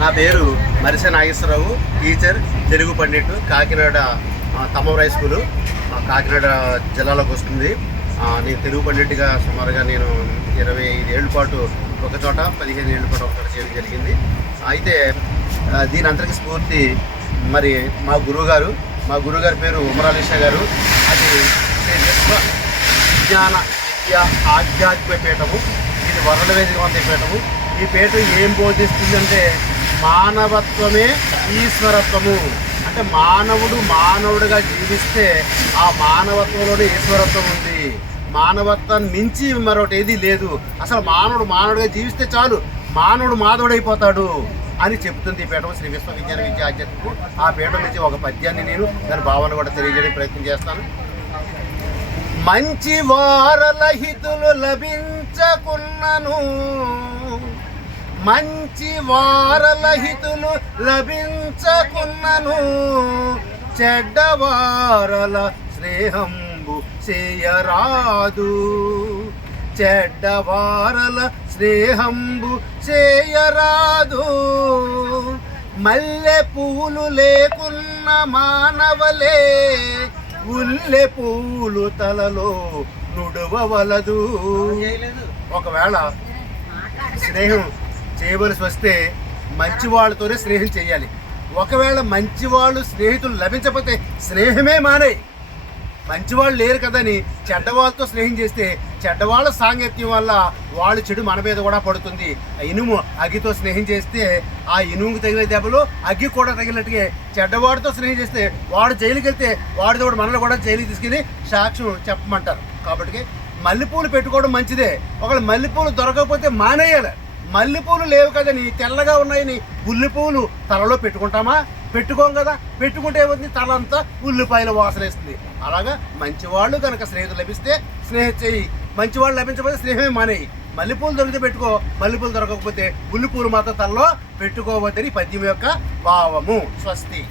నా పేరు Marise Nageswararao, teacher, Telugu pandit, Kakinada Thammam high school, Kakinada జిల్లాలోకి వస్తుంది. నేను తెలుగు పండిట్గా సుమారుగా నేను 25 ఏళ్ల పాటు ఒక చోట, 15 ఏళ్ల పాటు ఒక చేయడం జరిగింది. అయితే దీని అంతరికి స్ఫూర్తి మరి మా గురువుగారి పేరు ఉమరాలీషా గారు. అది విశ్వ విజ్ఞాన విద్యా ఆధ్యాత్మిక పీఠము. ఇది వరల్డ్ వైజ్గా ఉంది పీఠము. ఈ పీఠం ఏం బోధిస్తుందంటే మానవత్వమే ఈశ్వరత్వము. అంటే మానవుడుగా జీవిస్తే ఆ మానవత్వంలోనే ఈశ్వరత్వం ఉంది. మానవత్వాన్ని మించి మరొకటి ఏదీ లేదు. అసలు మానవుడుగా జీవిస్తే చాలు, మానవుడు మాధవుడైపోతాడు అని చెప్తుంది ఈ పీఠం, శ్రీ విశ్వ విజ్ఞాన విద్యా ఆధ్యాత్మికం. ఆ పీఠం నుంచి ఒక పద్యాన్ని నేను దాని భావన కూడా తెలియజేయడానికి ప్రయత్నం చేస్తాను. మంచి వారల హితులు లభించకున్నను, మంచి వారల హితులు లభించకున్నను, చెడ్డవారల స్నేహంబు చేయరాదు, చెడ్డవారల స్నేహంబు చేయరాదు. మల్లె పూలు లేకున్న మానవలే ఉల్లె పూలు తలలో నుడవవలదు. ఒకవేళ స్నేహం చేయవలసి వస్తే మంచి వాళ్ళతోనే స్నేహం చేయాలి. ఒకవేళ మంచి వాళ్ళు స్నేహితులు లభించకపోతే స్నేహమే మానే. మంచివాళ్ళు లేరు కదని చెడ్డవాళ్ళతో స్నేహం చేస్తే చెడ్డవాళ్ళ సాంగత్యం వల్ల వాళ్ళు చెడు మన మీద కూడా పడుతుంది. ఇనుము అగ్గితో స్నేహం చేస్తే ఆ ఇనుముకు తగిన దెబ్బలు అగ్గి కూడా తగిలినట్టుగా చెడ్డవాడితో స్నేహం చేస్తే వాడు జైలుకి వెళ్తే వాడితో మనల్ని కూడా జైలుకి తీసుకుని సాక్ష్యం చెప్పమంటారు. కాబట్టి మల్లెపూలు పెట్టుకోవడం మంచిదే. ఒకవేళ మల్లెపూలు దొరకకపోతే మానేయాలి. మల్లెపూలు లేవు కదని తెల్లగా ఉన్నాయని ఉల్లిపూలు తలలో పెట్టుకుంటామా? పెట్టుకోం కదా. పెట్టుకుంటే ఏమవుతుంది? తల అంతా ఉల్లిపాయల వాసన వేస్తుంది. అలాగా మంచివాళ్ళు కనుక స్నేహితులు లభిస్తే స్నేహం చేయి, మంచివాళ్ళు లభించకపోతే స్నేహమే మానేయి. మల్లెపూలు దొరికితే పెట్టుకో, మల్లెపూలు దొరకకపోతే ఉల్లిపూలు మాత్రం తలలో పెట్టుకోవద్దని పద్యం యొక్క భావము. స్వస్తి.